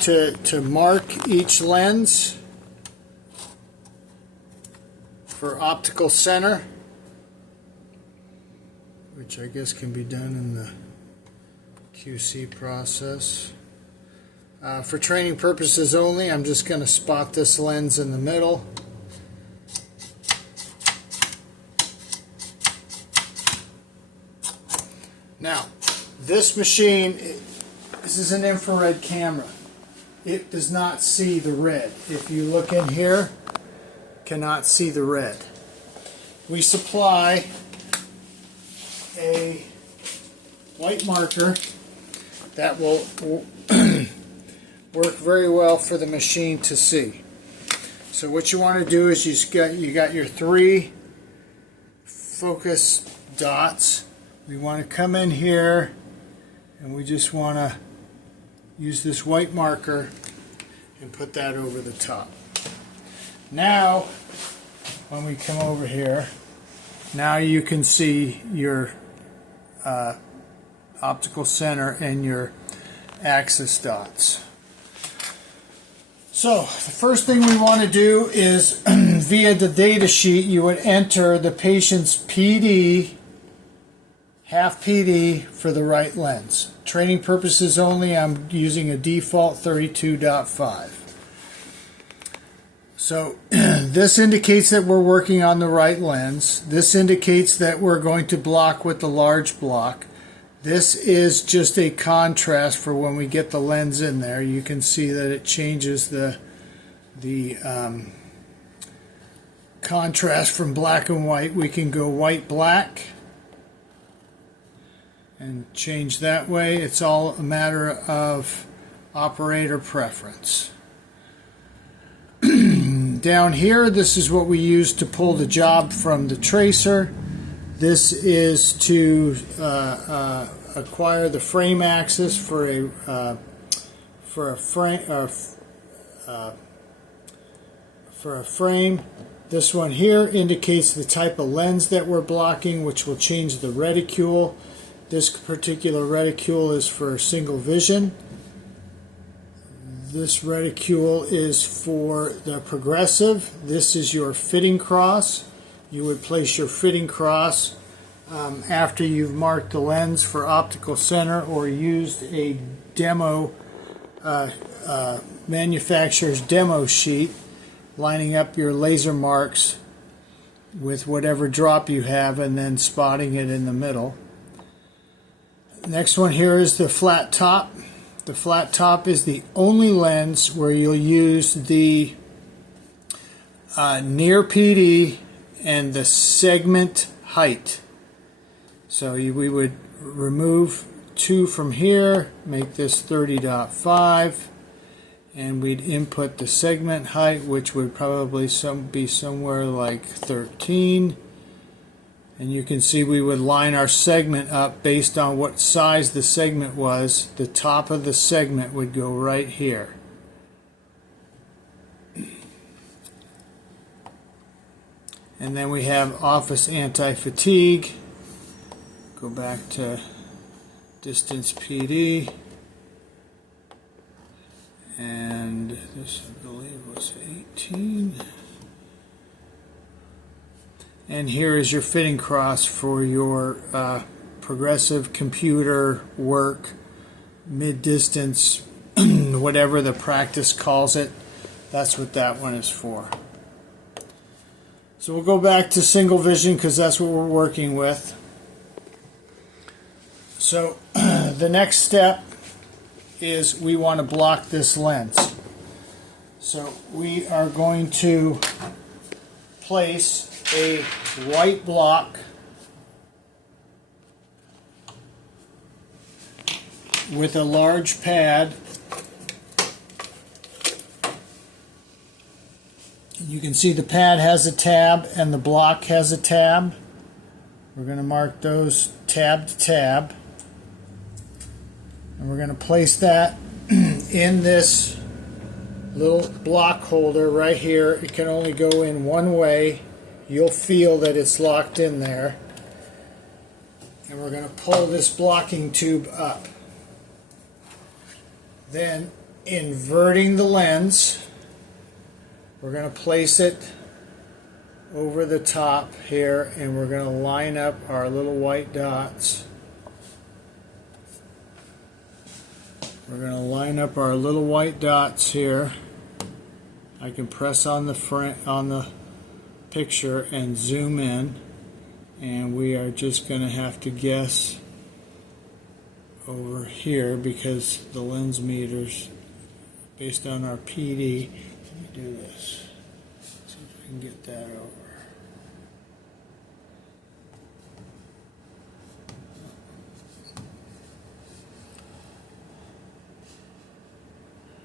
to mark each lens for optical center, which I guess can be done in the QC process. For training purposes only, I'm just going to spot this lens in the middle. Now, this machine, this is an infrared camera. It does not see the red. If you look in here, cannot see the red. We supply a white marker that will work very well for the machine to see. So what you want to do is you got your 3 focus dots. We want to come in here and we just want to use this white marker and put that over the top. Now when we come over here, now you can see your optical center and your axis dots. So the first thing we want to do is via the data sheet you would enter the patient's PD, half PD for the right lens. Training purposes only, I'm using a default 32.5. So this indicates that we're working on the right lens. This indicates that we're going to block with the large block. This is just a contrast for when we get the lens in there. You can see that it changes the contrast from black and white. We can go white-black and change that way. It's all a matter of operator preference. Down here, this is what we use to pull the job from the tracer. This is to acquire the frame axis for a frame. This one here indicates the type of lens that we're blocking, which will change the reticule. This particular reticule is for single vision. This reticule is for the progressive. This is your fitting cross. You would place your fitting cross after you've marked the lens for optical center or used a demo manufacturer's demo sheet, lining up your laser marks with whatever drop you have and then spotting it in the middle. Next one here is the flat top. The flat top is the only lens where you'll use the near PD and the segment height. So we would remove 2 from here, make this 30.5, and we'd input the segment height, which would probably be somewhere like 13. And you can see we would line our segment up based on what size the segment was. The top of the segment would go right here. And then we have office anti-fatigue. Go back to distance PD. And this, I believe, was 18. And here is your fitting cross for your progressive computer work, mid-distance, whatever the practice calls it. That's what that one is for. So we'll go back to single vision because that's what we're working with. So the next step is we want to block this lens. So we are going to place a white block with a large pad. You can see the pad has a tab and the block has a tab. We're going to mark those tab to tab. And we're going to place that in this little block holder right here. It can only go in one way. You'll feel that it's locked in there. And we're going to pull this blocking tube up. Then inverting the lens. We're going to place it over the top here, and we're going to line up our little white dots. We're going to line up our little white dots here. I can press on the front on the picture and zoom in, and we are just going to have to guess over here because the lens meters based on our PD. Let me do this. See if I can get that over.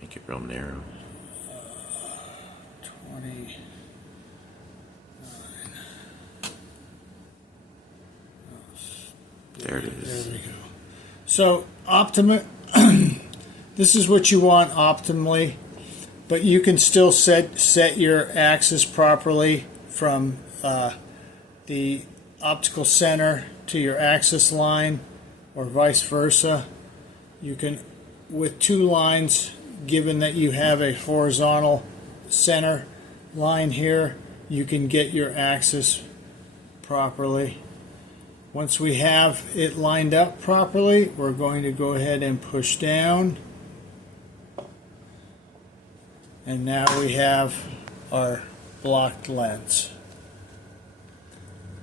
Make it real narrow. 20. There it is. There we go. So this is what you want optimally, but you can still set your axis properly from the optical center to your axis line, or vice versa. You can, with two lines, given that you have a horizontal center line here, you can get your axis properly. Once we have it lined up properly, we're going to go ahead and push down. And now we have our blocked lens.